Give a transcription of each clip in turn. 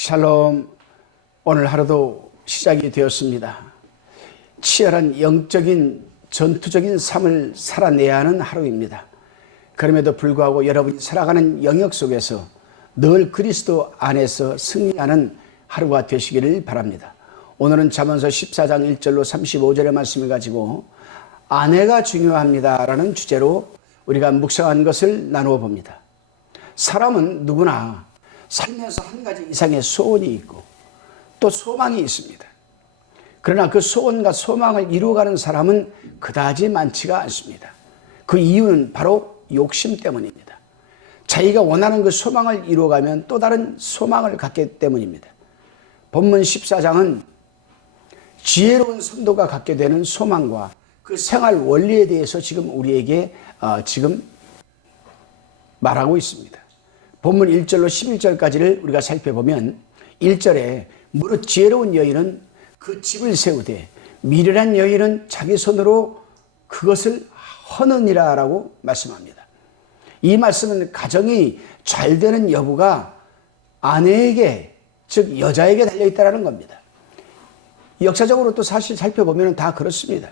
샬롬. 오늘 하루도 시작이 되었습니다. 치열한 영적인 전투적인 삶을 살아내야 하는 하루입니다. 그럼에도 불구하고 여러분이 살아가는 영역 속에서 늘 그리스도 안에서 승리하는 하루가 되시기를 바랍니다. 오늘은 잠언서 14장 1절로 35절의 말씀을 가지고 아내가 중요합니다 라는 주제로 우리가 묵상한 것을 나누어 봅니다. 사람은 누구나 살면서 한 가지 이상의 소원이 있고 또 소망이 있습니다. 그러나 그 소원과 소망을 이루어가는 사람은 그다지 많지가 않습니다. 그 이유는 바로 욕심 때문입니다. 자기가 원하는 그 소망을 이루어가면 또 다른 소망을 갖기 때문입니다. 본문 14장은 지혜로운 성도가 갖게 되는 소망과 그 생활 원리에 대해서 지금 우리에게 말하고 있습니다. 본문 1절로 11절까지를 우리가 살펴보면 1절에 무릇 지혜로운 여인은 그 집을 세우되 미련한 여인은 자기 손으로 그것을 허느니라 라고 말씀합니다. 이 말씀은 가정이 잘 되는 여부가 아내에게, 즉 여자에게 달려있다는 겁니다. 역사적으로 또 사실 살펴보면 다 그렇습니다.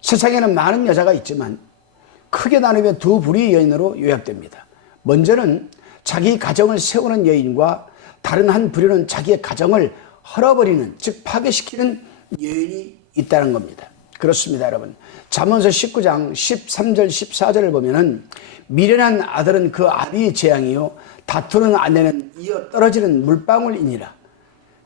세상에는 많은 여자가 있지만 크게 나누면 두 부류의 여인으로 요약됩니다. 먼저는 자기 가정을 세우는 여인과 다른 한 부류는 자기의 가정을 헐어버리는, 즉 파괴시키는 여인이 있다는 겁니다. 그렇습니다, 여러분. 잠언서 19장 13절 14절을 보면은 미련한 아들은 그 아비의 재앙이요 다투는 아내는 이어 떨어지는 물방울이니라.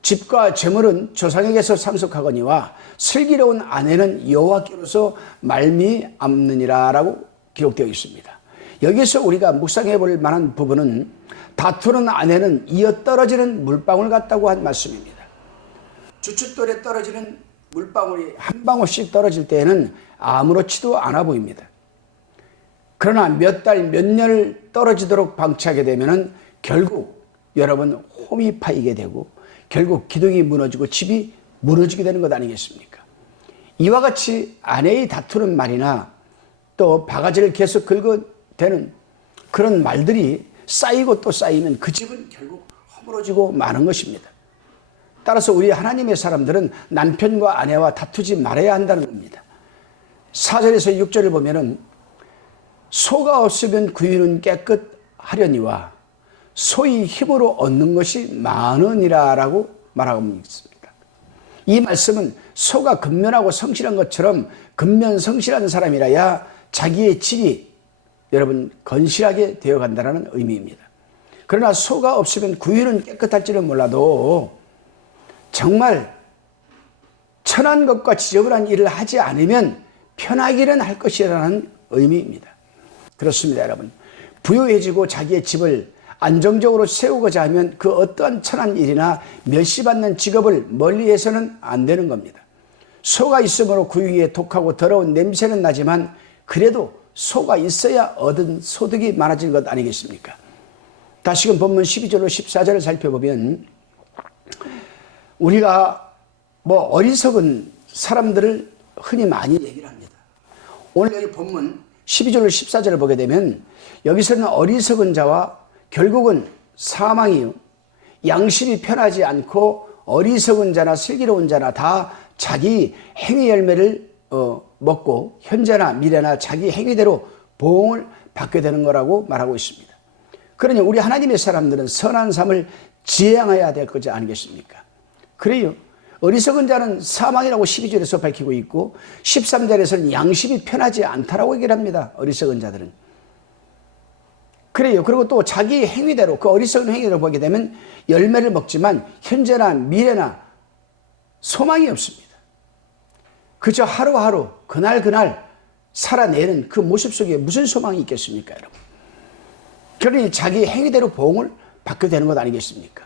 집과 재물은 조상에게서 상속하거니와 슬기로운 아내는 여호와께로서 말미암느니라 라고 기록되어 있습니다. 여기서 우리가 묵상해 볼 만한 부분은 다투는 아내는 이어 떨어지는 물방울 같다고 한 말씀입니다. 주춧돌에 떨어지는 물방울이 한 방울씩 떨어질 때에는 아무렇지도 않아 보입니다. 그러나 몇 달, 몇 년을 떨어지도록 방치하게 되면 결국 여러분 홈이 파이게 되고 결국 기둥이 무너지고 집이 무너지게 되는 것 아니겠습니까? 이와 같이 아내의 다투는 말이나 또 바가지를 계속 긁어대는 그런 말들이 쌓이고 또 쌓이면 그 집은 결국 허물어지고 마는 것입니다. 따라서 우리 하나님의 사람들은 남편과 아내와 다투지 말아야 한다는 겁니다. 4절에서 6절을 보면은 소가 없으면 구유는 깨끗하려니와 소의 힘으로 얻는 것이 많으니라 라고 말하고 있습니다. 이 말씀은 소가 근면하고 성실한 것처럼 근면성실한 사람이라야 자기의 질이 여러분 건실하게 되어간다는 의미입니다. 그러나 소가 없으면 구유는 깨끗할지는 몰라도 정말 천한 것과 지저분한 일을 하지 않으면 편하기는 할 것이라는 의미입니다. 그렇습니다, 여러분. 부유해지고 자기의 집을 안정적으로 세우고자 하면 그 어떠한 천한 일이나 멸시받는 직업을 멀리해서는 안 되는 겁니다. 소가 있으므로 구유에 독하고 더러운 냄새는 나지만 그래도 소가 있어야 얻은 소득이 많아질 것 아니겠습니까? 다시금 본문 12절로 14절을 살펴보면 우리가 어리석은 사람들을 흔히 많이 얘기를 합니다. 오늘 여기 본문 12절로 14절을 보게 되면 여기서는 어리석은 자와 결국은 사망이요 양심이 편하지 않고 어리석은 자나 슬기로운 자나 다 자기 행위 열매를 먹고 현재나 미래나 자기 행위대로 보응을 받게 되는 거라고 말하고 있습니다. 그러니 우리 하나님의 사람들은 선한 삶을 지향해야 될 것이 아니겠습니까? 그래요. 어리석은 자는 사망이라고 12절에서 밝히고 있고 13절에서는 양심이 편하지 않다라고 얘기를 합니다. 어리석은 자들은. 그래요. 그리고 또 자기 행위대로 그 어리석은 행위대로 보게 되면 열매를 먹지만 현재나 미래나 소망이 없습니다. 그저 하루하루 그날 살아내는 그 모습 속에 무슨 소망이 있겠습니까, 여러분? 그러니 자기 행위대로 보응을 받게 되는 것 아니겠습니까?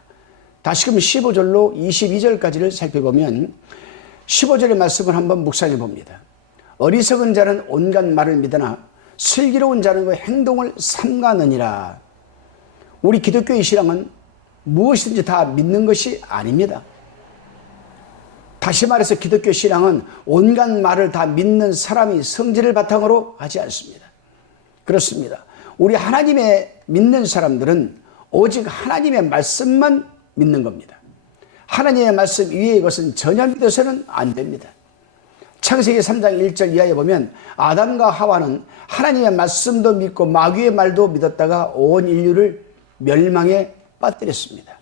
다시금 15절로 22절까지를 살펴보면 15절의 말씀을 한번 묵상해 봅니다. 어리석은 자는 온갖 말을 믿으나 슬기로운 자는 그 행동을 삼가느니라. 우리 기독교의 신앙은 무엇이든지 다 믿는 것이 아닙니다. 다시 말해서 기독교 신앙은 온갖 말을 다 믿는 사람이 성질을 바탕으로 하지 않습니다. 그렇습니다. 우리 하나님의 믿는 사람들은 오직 하나님의 말씀만 믿는 겁니다. 하나님의 말씀 이외의 것은 전혀 믿어서는 안 됩니다. 창세기 3장 1절 이하에 보면 아담과 하와는 하나님의 말씀도 믿고 마귀의 말도 믿었다가 온 인류를 멸망에 빠뜨렸습니다.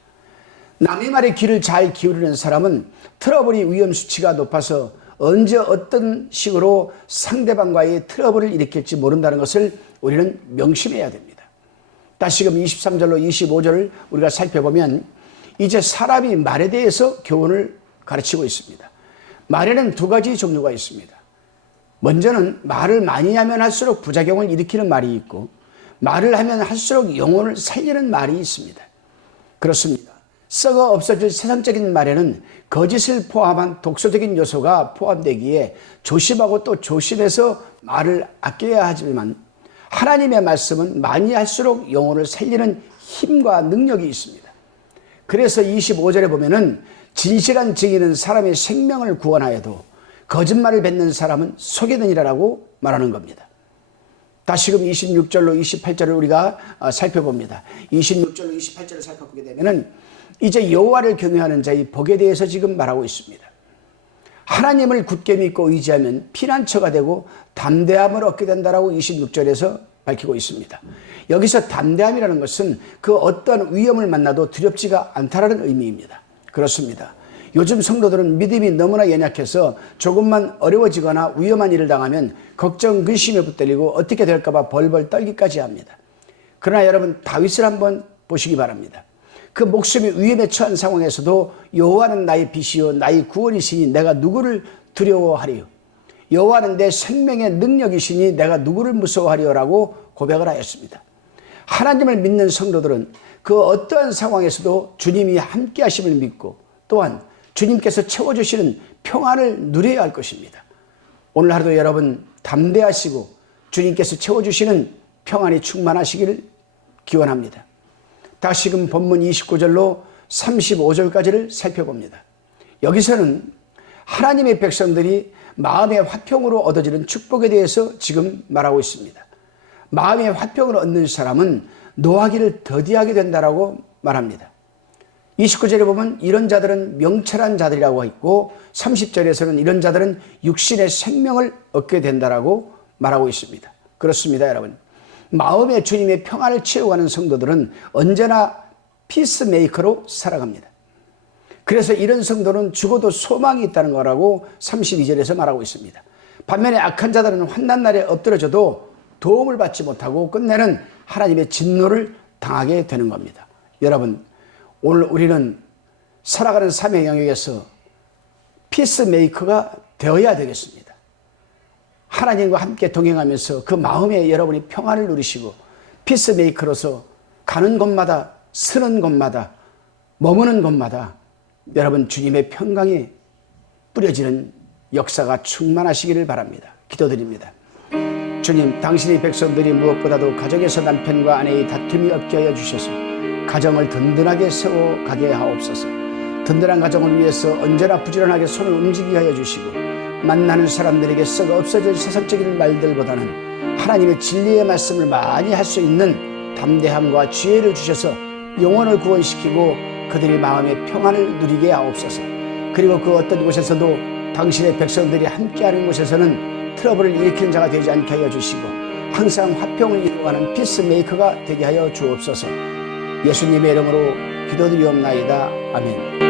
남의 말에 귀를 잘 기울이는 사람은 트러블이 위험 수치가 높아서 언제 어떤 식으로 상대방과의 트러블을 일으킬지 모른다는 것을 우리는 명심해야 됩니다. 다시금 23절로 25절을 우리가 살펴보면 이제 사람이 말에 대해서 교훈을 가르치고 있습니다. 말에는 두 가지 종류가 있습니다. 먼저는 말을 많이 하면 할수록 부작용을 일으키는 말이 있고, 말을 하면 할수록 영혼을 살리는 말이 있습니다. 그렇습니다. 썩어 없어질 세상적인 말에는 거짓을 포함한 독소적인 요소가 포함되기에 조심하고 또 조심해서 말을 아껴야 하지만, 하나님의 말씀은 많이 할수록 영혼을 살리는 힘과 능력이 있습니다. 그래서 25절에 보면은 진실한 증인은 사람의 생명을 구원하여도 거짓말을 뱉는 사람은 속이느니라라고 말하는 겁니다. 다시금 26절로 28절을 우리가 살펴봅니다. 26절로 28절을 살펴보게 되면은 이제 여호와를 경외하는 자의 복에 대해서 지금 말하고 있습니다. 하나님을 굳게 믿고 의지하면 피난처가 되고 담대함을 얻게 된다라고 26절에서 밝히고 있습니다. 여기서 담대함이라는 것은 그 어떤 위험을 만나도 두렵지가 않다라는 의미입니다. 그렇습니다. 요즘 성도들은 믿음이 너무나 연약해서 조금만 어려워지거나 위험한 일을 당하면 걱정, 근심에 붙들리고 어떻게 될까 봐 벌벌 떨기까지 합니다. 그러나 여러분, 다윗을 한번 보시기 바랍니다. 그 목숨이 위험에 처한 상황에서도 여호와는 나의 빛이요 나의 구원이시니 내가 누구를 두려워하리요. 여호와는 내 생명의 능력이시니 내가 누구를 무서워하리요라고 고백을 하였습니다. 하나님을 믿는 성도들은 그 어떠한 상황에서도 주님이 함께 하심을 믿고 또한 주님께서 채워주시는 평안을 누려야 할 것입니다. 오늘 하루도 여러분 담대하시고 주님께서 채워주시는 평안이 충만하시기를 기원합니다. 다시금 본문 29절로 35절까지를 살펴봅니다. 여기서는 하나님의 백성들이 마음의 화평으로 얻어지는 축복에 대해서 지금 말하고 있습니다. 마음의 화평을 얻는 사람은 노하기를 더디하게 된다라고 말합니다. 29절에 보면 이런 자들은 명철한 자들이라고 했고 30절에서는 이런 자들은 육신의 생명을 얻게 된다라고 말하고 있습니다. 그렇습니다, 여러분. 마음의 주님의 평안을 채워가는 성도들은 언제나 피스메이커로 살아갑니다. 그래서 이런 성도는 죽어도 소망이 있다는 거라고 32절에서 말하고 있습니다. 반면에 악한 자들은 환난 날에 엎드려져도 도움을 받지 못하고 끝내는 하나님의 진노를 당하게 되는 겁니다. 여러분, 오늘 우리는 살아가는 삶의 영역에서 피스메이커가 되어야 되겠습니다. 하나님과 함께 동행하면서 그 마음에 여러분이 평안을 누리시고 피스메이커로서 가는 곳마다 서는 곳마다 머무는 곳마다 여러분 주님의 평강이 뿌려지는 역사가 충만하시기를 바랍니다. 기도드립니다. 주님, 당신의 백성들이 무엇보다도 가정에서 남편과 아내의 다툼이 없게 하여 주셔서 가정을 든든하게 세워가게 하옵소서. 든든한 가정을 위해서 언제나 부지런하게 손을 움직이게 하여 주시고 만나는 사람들에게 썩어 없어질 세상적인 말들보다는 하나님의 진리의 말씀을 많이 할 수 있는 담대함과 지혜를 주셔서 영혼을 구원시키고 그들의 마음의 평안을 누리게 하옵소서. 그리고 그 어떤 곳에서도 당신의 백성들이 함께하는 곳에서는 트러블을 일으키는 자가 되지 않게 하여 주시고 항상 화평을 이루어가는 피스메이커가 되게 하여 주옵소서. 예수님의 이름으로 기도드리옵나이다. 아멘.